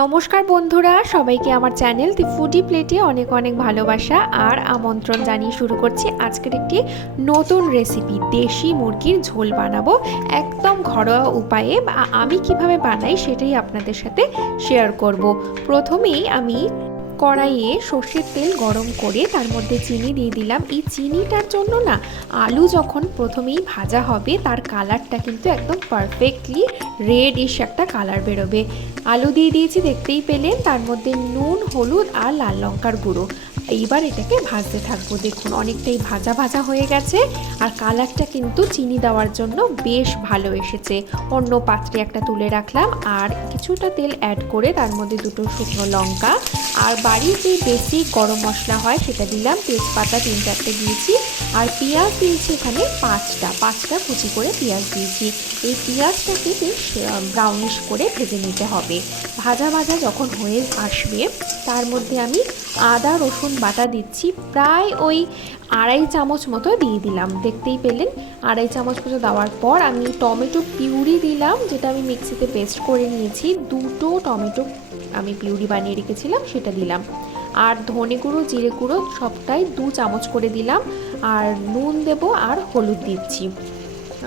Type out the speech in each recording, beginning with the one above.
নমস্কার বন্ধুরা, সবাইকে আমার চ্যানেল দি ফুডি প্লেটে অনেক অনেক ভালোবাসা আর আমন্ত্রণ জানিয়ে শুরু করছি আজকের একটি নতুন রেসিপি দেশি মুরগির ঝোল বানাবো একদম ঘরোয়া উপায়ে। বা আমি কীভাবে বানাই সেটাই আপনাদের সাথে শেয়ার করব। প্রথমেই আমি কড়াইয়ে সর্ষের তেল গরম করে তার মধ্যে চিনি দিয়ে দিলাম। এই চিনিটার জন্য না, আলু যখন প্রথমেই ভাজা হবে, তার কালারটা কিন্তু একদম পারফেক্টলি রেড ইস একটা কালার বেরোবে। আলু দিয়ে দিয়েছি, দেখতেই পেলেন। তার মধ্যে নুন, হলুদ আর লাল লঙ্কার গুঁড়ো। এইবার এটাকে ভাজতে থাকব। দেখুন, অনেকটাই ভাজা ভাজা হয়ে গেছে আর কালারটা কিন্তু চিনি দেওয়ার জন্য বেশ ভালো এসেছে। অন্য পাত্রে একটা তুলে রাখলাম আর কিছুটা তেল অ্যাড করে তার মধ্যে দুটো শুকনো লঙ্কা আর বাড়ির যে বেসিক গরম মশলা হয় সেটা দিলাম, তেজপাতা তিন চারটে দিয়েছি আর পেঁয়াজ দিয়েছি এখানে পাঁচটা। পাঁচটা কুচি করে পেঁয়াজ দিয়েছি। এই পেঁয়াজটাকে বেশ ব্রাউনিশ করে ভেজে নিতে হবে। ভাজা ভাজা যখন হয়ে আসবে, তার মধ্যে আমি আদা, রসুন বাটা দিচ্ছি। প্রায় ওই আড়াই চামচ মতো দিয়ে দিলাম। দেখতেই পেলেন, আড়াই চামচ মতো দেওয়ার পর আমি টমেটো পিউরি দিলাম, যেটা আমি মিক্সিতে পেস্ট করে নিয়েছি। দুটো টমেটো আমি পিউরি বানিয়ে রেখেছিলাম, সেটা দিলাম। আর ধনে গুঁড়ো, জিরে গুঁড়ো সবটাই দু চামচ করে দিলাম। আর নুন দেব আর হলুদ দিচ্ছি।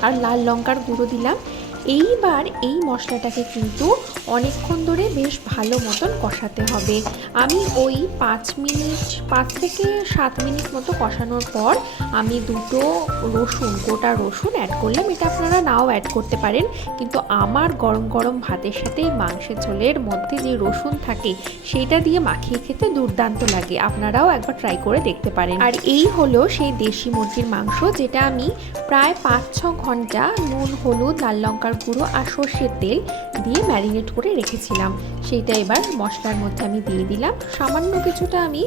আর লাল লঙ্কার গুঁড়ো দিলাম। এইবার এই মশলাটাকে কিন্তু অনেকক্ষণ ধরে বেশ ভালো মতন কষাতে হবে। আমি ওই পাঁচ মিনিট, পাঁচ থেকে সাত মিনিট মতো কষানোর পর আমি দুটো রসুন, গোটা রসুন অ্যাড করলাম। এটা আপনারা নাও অ্যাড করতে পারেন। কিন্তু আমার গরম গরম ভাতের সাথে মাংসের ঝোলের মধ্যে যে রসুন থাকে সেইটা দিয়ে মাখিয়ে খেতে দুর্দান্ত লাগে। আপনারাও একবার ট্রাই করে দেখতে পারেন। আর এই হলো সেই দেশি মুরগির মাংস, যেটা আমি প্রায় পাঁচ ছ ঘণ্টা নুন, হলুদ, লাল লঙ্কার গুঁড়ো আর সর্ষের তেল দিয়ে ম্যারিনেট করে রেখেছিলাম। সেইটা এবার মশলার মধ্যে আমি দিয়ে দিলাম। সামান্য কিছুটা আমি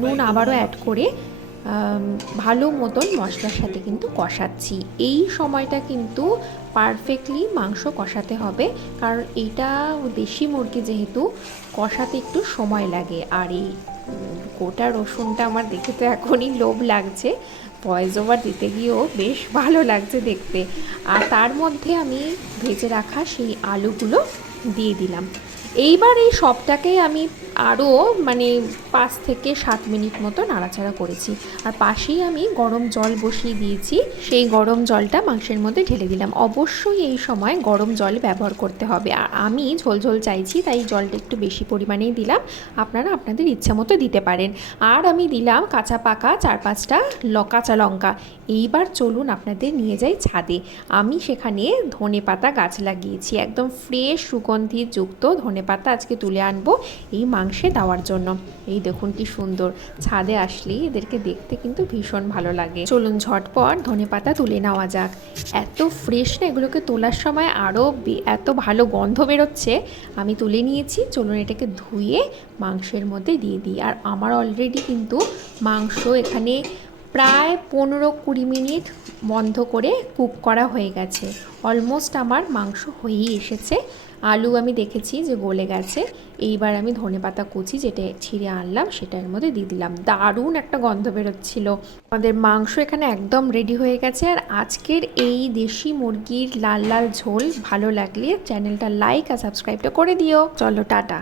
নুন আবারও অ্যাড করে ভালো মতন মশলার সাথে কিন্তু কষাচ্ছি। এই সময়টা কিন্তু পারফেক্টলি মাংস কষাতে হবে, কারণ এইটা দেশি মুরগি যেহেতু কষাতে একটু সময় লাগে। আর এই গোটা রসুনটা আমার দেখে তো এখনই লোভ লাগছে। ভয়েস ওভার দিতে গিয়েও বেশ ভালো লাগছে দেখতে। আর তার মধ্যে আমি ভেজে রাখা সেই আলুগুলো দিয়ে দিলাম। এইবার এই সবটাকেই আমি আরও মানে পাঁচ থেকে সাত মিনিট মতো নাড়াচাড়া করেছি। আর পাশেই আমি গরম জল বসিয়ে দিয়েছি। সেই গরম জলটা মাংসের মধ্যে ঢেলে দিলাম। অবশ্যই এই সময় গরম জল ব্যবহার করতে হবে। আর আমি ঝোলঝোল চাইছি, তাই জলটা একটু বেশি পরিমাণেই দিলাম। আপনারা আপনাদের ইচ্ছা মতো দিতে পারেন। আর আমি দিলাম কাঁচা পাকা চার পাঁচটা ল, কাঁচা লঙ্কা। এইবার চলুন আপনাদের নিয়ে যাই ছাদে। আমি সেখানে ধনে পাতা গাছ লাগিয়েছি। একদম ফ্রেশ সুগন্ধি যুক্ত ধনে পাতা আজকে তুলে আনব। এই মাংসে দেওয়ার জন্য। এই দেখুন কি সুন্দর। ছাদে আসলেই এদেরকে দেখতে কিন্তু ভীষণ ভালো লাগে। চলুন ঝটপট ধনে পাতা তুলে নেওয়া যাক। এত ফ্রেশ না, এগুলোকে তোলার সময় আরও এত ভালো গন্ধ বেরোচ্ছে। আমি তুলে নিয়েছি, চলুন এটাকে ধুয়ে মাংসের মধ্যে দিয়ে দিই। আর আমার অলরেডি কিন্তু মাংস এখানে প্রায় পনেরো কুড়ি মিনিট বন্ধ করে কুক করা হয়ে গেছে। অলমোস্ট আমার মাংস হয়েই এসেছে। আলু আমি দেখেছি যে গলে গেছে। এইবার আমি ধনেপাতা কুচি যেটা ছিঁড়ে আনলাম, সেটার মধ্যে দিয়ে দিলাম। দারুণ একটা গন্ধ বেরোচ্ছিল। আমাদের মাংস এখানে একদম রেডি হয়ে গেছে। আর আজকের এই দেশি মুরগির লাল লাল ঝোল ভালো লাগলে চ্যানেলটা লাইক আর সাবস্ক্রাইবটা করে দিও। চলো, টাটা।